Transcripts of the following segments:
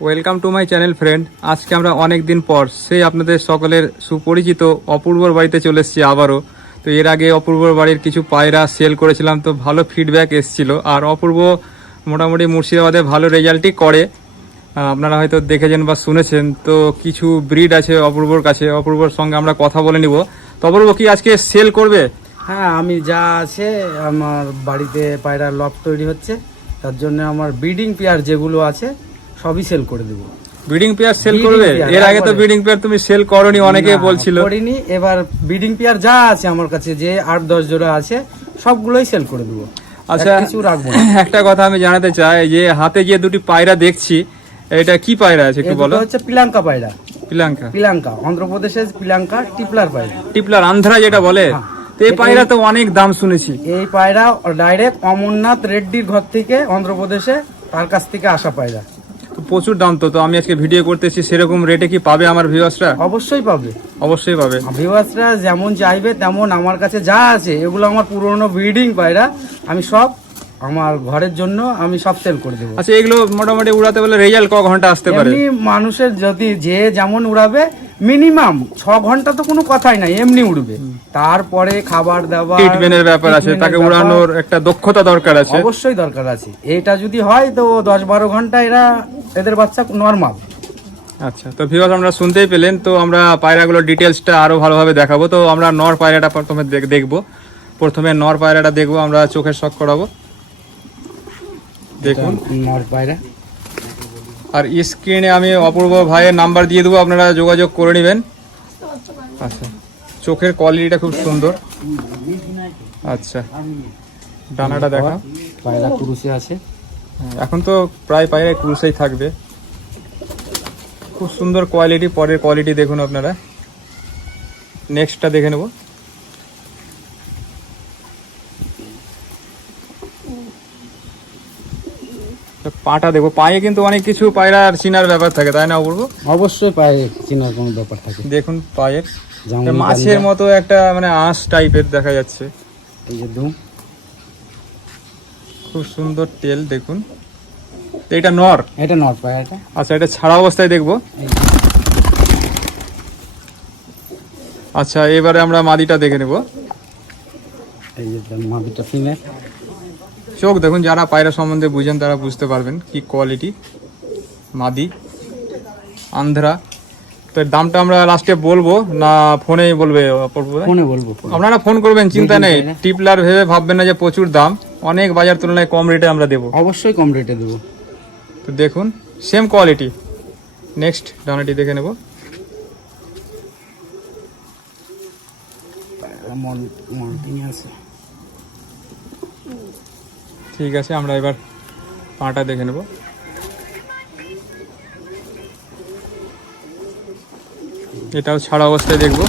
Welcome to my channel friend. আজকে আমরা অনেক দিন পর সেই আপনাদের সকলের সুপরিচিত অপূর্বর বাড়িতে চলে এসেছি আবারও। তো এর আগে অপূর্বর বাড়ির কিছু পায়রা সেল করেছিলাম, তো ভালো ফিডব্যাক এসেছিল। আর অপূর্ব মোটামুটি মুর্শিদাবাদে ভালো রেজাল্টই করে, আপনারা হয়তো দেখেছেন বা শুনেছেন। তো কিছু ব্রিড আছে অপূর্বর কাছে, অপূর্বর সঙ্গে আমরা কথা বলে নিব। তো অপূর্ব কি আজকে সেল করবে? হ্যাঁ, আমি যা আছে আমার বাড়িতে পায়রার লফট তৈরি হচ্ছে, তার জন্য আমার ব্রিডিং পেয়ার যেগুলো আছে সবই সেল করে দেবো। ব্রিডিং পেয়ার সেল করবে? এর আগে তো ব্রিডিং পেয়ার তুমি সেল করনি, অনেকে বলছিল। করিনি, এবার ব্রিডিং পেয়ার যা আছে আমার কাছে যে 8-10 জোড়া আছে সবগুলোই সেল করে দেবো। আচ্ছা, কিছু রাখবো না। একটা কথা আমি জানাতে চাই, যে হাতে যে দুটি পায়রা দেখছি, এটা কি পায়রা আছে একটু বলো। হচ্ছে পিলাঙ্কা পায়রা। পিলাঙ্কা? পিলাঙ্কা অন্ধ্রপ্রদেশের পিলাঙ্কা টিপলার পায়রা। টিপলার আন্ধ্রা যেটা বলে। তো এই পায়রা তো অনেক দাম শুনেছি। এই পায়রা ডাইরেক্ট অমরনাথ রেড্ডির ঘর থেকে অন্ধ্রপ্রদেশে, তার কাছ থেকে আসা পায়রা। তো প্রচুর দাম। তো আমি আজকে ভিডিও করতেছি, সেরকম রেটে কি পাবে আমার ভিউয়ার্সরা? অবশ্যই পাবে, অবশ্যই পাবে। ভিউয়ার্সরা যেমন চাইবে তেমন। আমার কাছে যা আছে এগুলো আমার পুরনো ব্রিডিং পায়রা, আমি সব আমার ঘরের জন্য আমি সব সেল করে দেবো। আচ্ছা, এগুলো মোটামুটি উড়াতে বলে রেজাল্ট ক ঘন্টা আসতে পারে? এমনি মানুষের যদি যে যেমন উড়াবে মিনিমাম 6 ঘন্টা তো কোনো কথাই নাই, এমনি উড়বে। তারপরে খাবার দাবার, ট্রিটমেন্টের ব্যাপার আছে, তাকে উড়ানোর একটা দক্ষতা দরকার আছে। অবশ্যই দরকার আছে। এটা যদি হয় তো 10-12 ঘন্টা এদের বাচ্চা নরমাল। আচ্ছা, তো ভিউয়ার্স আমরা শুনতেই পেলেন। তো আমরা পায়রাগুলোর ডিটেলসটা আরো ভালোভাবে দেখাবো। তো আমরা নর পায়রাটা প্রথমে দেখবো। প্রথমে নর পায়রাটা দেখবো, আমরা চোখের শক করাবো। দেখুন নর পায়রা। আর স্ক্রিনে আমি অপূর্ব ভাইয়ের নাম্বার দিয়ে দেবো, আপনারা যোগাযোগ করে নেবেন। আচ্ছা, চোখের কোয়ালিটিটা খুব সুন্দর। আচ্ছা, ডানাটা দেখা। পায়রা কুরুশে আছে। এখন তো প্রায় পায়রায় ক্রুশেই থাকবে। খুব সুন্দর কোয়ালিটি। পরের কোয়ালিটি দেখুন আপনারা। নেক্সটটা দেখে নেব। পাটা দেখো, পায়ে কিন্তু অনেক কিছু পায়রার চিনার ব্যাপার থাকে, তাই না অপূর্ব? অবশ্যই পায়ে চিনার কোনো ব্যাপার থাকে। দেখুন পায়ের যেমন মাছের মতো একটা মানে আঁশ টাইপের দেখা যাচ্ছে। এই যে দুম, খুব সুন্দর টেল দেখুন। তো এটা নর? এটা নর পায়রাটা। আচ্ছা, এটা ছাড়া অবস্থায় দেখবো। আচ্ছা, এবারে আমরা মাদিটা দেখে নেব। এই যে মাদিটা ফিমেল। চোখ দেখুন, যারা পায়রা সম্বন্ধে বুঝেন তারা বুঝতে পারবেন কি কোয়ালিটি। মাদি আন্ধ্রা। তো এর দামটা আমরা লাস্টে বলবো না ফোনেই বলবে? ফোনে বলবো। আপনারা ফোন করবেন, চিন্তা নেই। টিপলার ভেবে ভাববেন না যে প্রচুর দাম, অনেক বাজার তুলনায় কম রেটে আমরা দেবো। অবশ্যই কম রেটে দেবো। তো দেখুন সেম কোয়ালিটি। নেক্সট ডানাটি দেখে নেব। ঠিক আছে, আমরা এবার পাটা দেখে নেব। এটাও ছাড়া অবস্থায় দেখব।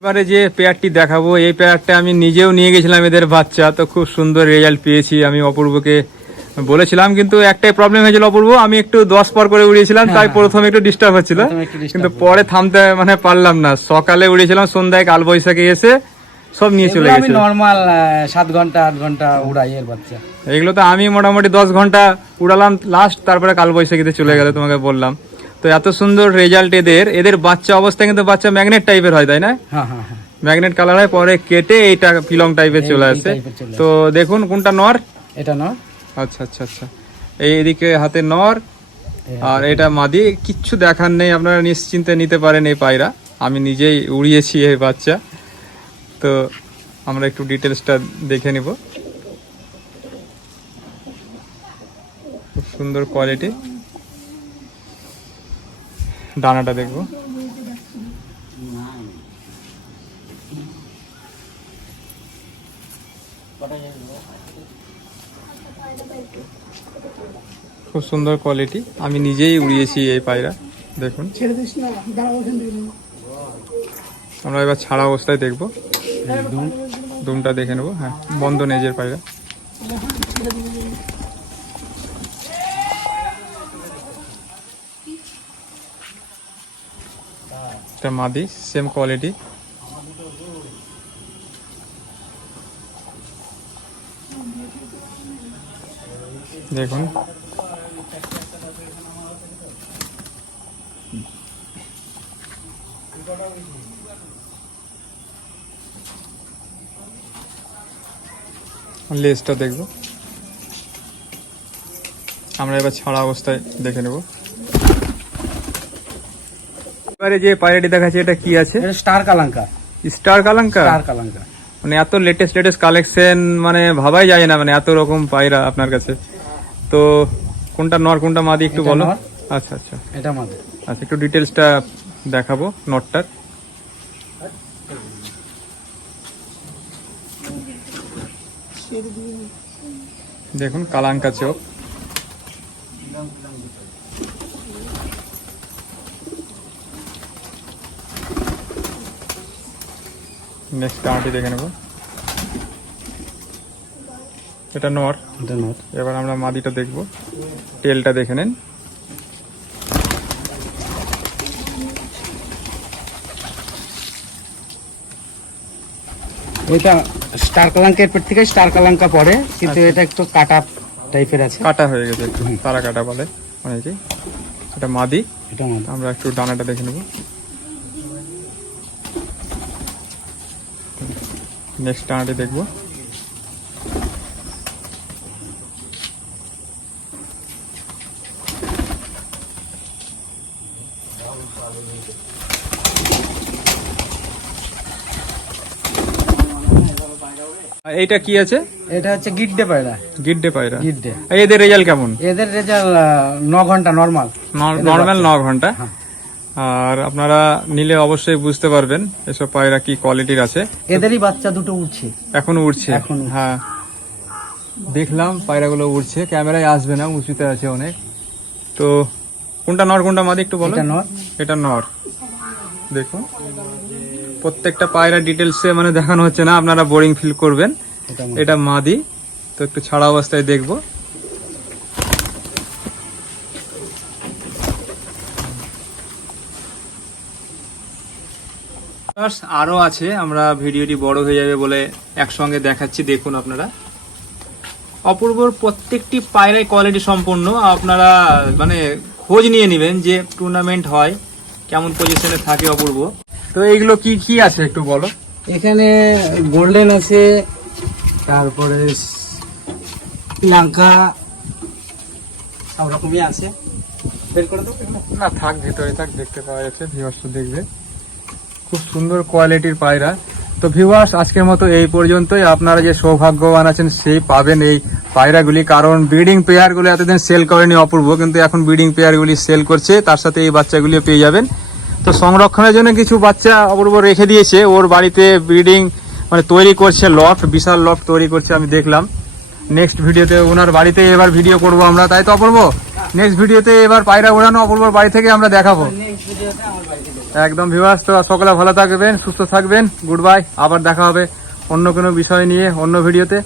এবারে যে পেয়ারটি দেখাবো, এই পেয়ারটা আমি নিজেও নিয়ে গেছিলাম এদের বাচ্চা। তো খুব সুন্দর রেজাল্ট পেয়েছি। আমি অপূর্বকে বলেছিলাম, কিন্তু একটাই প্রবলেম হয়েছিল অপূর্ব, আমি একটু 10 পর করে উড়িয়েছিলাম, তাই প্রথমে একটু ডিস্টার্ব হচ্ছিল, কিন্তু পরে থামতে মানে পারলাম না। সকালে উড়িয়েছিলাম, সন্ধ্যায় কালবৈশাখী এসে সব নিয়ে চলে গেছে। আমি নরমাল 7 ঘন্টা 8 ঘন্টা উড়াই এর বাচ্চা। এগুলো তো আমি মোটামুটি 10 ঘন্টা উড়ালাম লাস্ট, তারপরে কালবৈশাখীতে চলে গেল, তোমাকে বললাম। তো এত সুন্দর রেজাল্ট এদের বাচ্চা অবস্থায়, কিন্তু বাচ্চা ম্যাগনেট টাইপের হয়, তাই না? হ্যাঁ হ্যাঁ হ্যাঁ, ম্যাগনেট কালার হয়, পরে কেটে এইটা পিলং টাইপের চলে আসে। তো দেখুন কোনটা নর? এটা নর। আচ্ছা আচ্ছা আচ্ছা, এইদিকে হাতে নর আর এটা মাদি। কিচ্ছু দেখার নেই, আপনারা নিশ্চিন্তে নিতে পারেন এই পায়রা। আমি নিজেই উড়িয়েছি এই বাচ্চা। তো আমরা একটু ডিটেলসটা দেখে নিব। খুব সুন্দর কোয়ালিটি। ডানাটা দেখব। খুব সুন্দর কোয়ালিটি। আমি নিজেই উড়িয়েছি এই পায়রা, দেখুন। আমরা এবার ছাড়া অবস্থায় দেখবো। দুমটা দেখে নেবো। হ্যাঁ, বন্ধ নেজের পায়রা। এটা মাদি, সেম কোয়ালিটি। দেখুন লেজটা দেখবো আমরা, এবার ছাড়া অবস্থায় দেখে নেব। এবারে যে পায়রাটি দেখাচ্ছে এটা কি আছে? এটা স্টার কালাঙ্কা। স্টার কালাঙ্কা? স্টার কালাঙ্কা মানে এত লেটেস্ট কালেকশন, মানে ভাবাই যায় না, মানে এত রকম পায়রা আপনার কাছে। তো কোনটা নর কোনটা মাদি একটু এটা বলো। নর। আচ্ছা আচ্ছা এটা মাদি। আচ্ছা, একটু ডিটেলসটা দেখাবো নটটার। দেখুন কালাঙ্কা চোখ, নেক্সট ডানাটি দেখে নেব। এটা নর। এটা নর। এবার আমরা মাদিটা দেখব, টেলটা দেখে নেন। এটা স্টার কালাঙ্কের পেট থেকে স্টার কালাঙ্কা পড়ে, কিন্তু এটা একটু কাটা টাইপের আছে। কাটা হয়ে গেছে একটু, তারা কাটা বলে অনেকে। এটা মাদি। এটা মাদি। আমরা একটু ডানাটা দেখে নেব। নেক্সট ডানাটি দেখব। এইটা কি আছে? এটা হচ্ছে গিড্ডে পায়রা। গিড্ডে পায়রা। গিড্ডে। এদের রেজাল্ট কেমন? এদের রেজাল্ট 9 ঘন্টা নরমাল। নর্মাল 9 ঘন্টা। হ্যাঁ। আর আপনারা নিলে অবশ্যই বুঝতে পারবেন এসব পায়রা কি কোয়ালিটির আছে। এদেরই বাচ্চা দুটো উঠছে। এখনো উঠছে? এখনো। হ্যাঁ, দেখলাম পায়রাগুলো উঠছে, ক্যামেরায় আসবে না, উঁচুতে আছে অনেক। তো কোনটা নর কোনটা মাদি একটু বলো। এটা নর। এটা নর। দেখুন প্রত্যেকটা পায়রা ডিটেলসে মানে দেখানো হচ্ছে না, আপনারা বোরিং ফিল করবেন। এটা মাদি। এটা মাদি। তো একটু ছাড়া অবস্থায় দেখবো। আরো আছে, আমরা ভিডিওটি বড় হয়ে যাবে বলে একসঙ্গে দেখাচ্ছি। দেখুন আপনারা অপূর্বর প্রত্যেকটি পায়রাই কোয়ালিটি সম্পন্ন। আপনারা মানে খোঁজ নিয়ে নেবেন যে টুর্নামেন্ট হয় কেমন পজিশনে থাকে অপূর্ব। তো এইগুলো কি কি আছে একটু বলো। এখানে গোল্ডেন আছে, তারপরে লঙ্কা, সব রকমই আছে। বের করে দাও এগুলো। না থাক, ভেতরে থাক, দেখতে পাওয়া যাচ্ছে, ভিউয়ার্স দেখবে। খুব সুন্দর কোয়ালিটির পায়রা। তো ভিউয়ার্স আজকের মতো এই পর্যন্তই। আপনারা যে সৌভাগ্যবান আছেন সেই পাবেন এই পায়রাগুলি, কারণ ব্রিডিং পেয়ারগুলি এতদিন সেল করেনি অপূর্ব, কিন্তু এখন ব্রিডিং পেয়ারগুলি সেল করছে, তার সাথে এই বাচ্চাগুলিও পেয়ে যাবেন। তো সংরক্ষণের জন্য কিছু বাচ্চা অপূর্ব রেখে দিয়েছে, ওর বাড়িতে ব্রিডিং মানে তৈরি করছে, লফট, বিশাল লফট তৈরি করছে আমি দেখলাম। নেক্সট ভিডিওতে ওনার বাড়িতে এবার ভিডিও করব আমরা, তাই তো অপূর্ব? নেক্সট ভিডিওতে এবার পায়রা ওড়ানো অপূর্বর বাড়ি থেকে আমরা দেখাবো একদম। ভিউয়ার্স তো সকলে ভালো থাকবেন, সুস্থ থাকবেন, গুড বাই। আবার দেখা হবে অন্য কোনো বিষয় নিয়ে অন্য ভিডিওতে।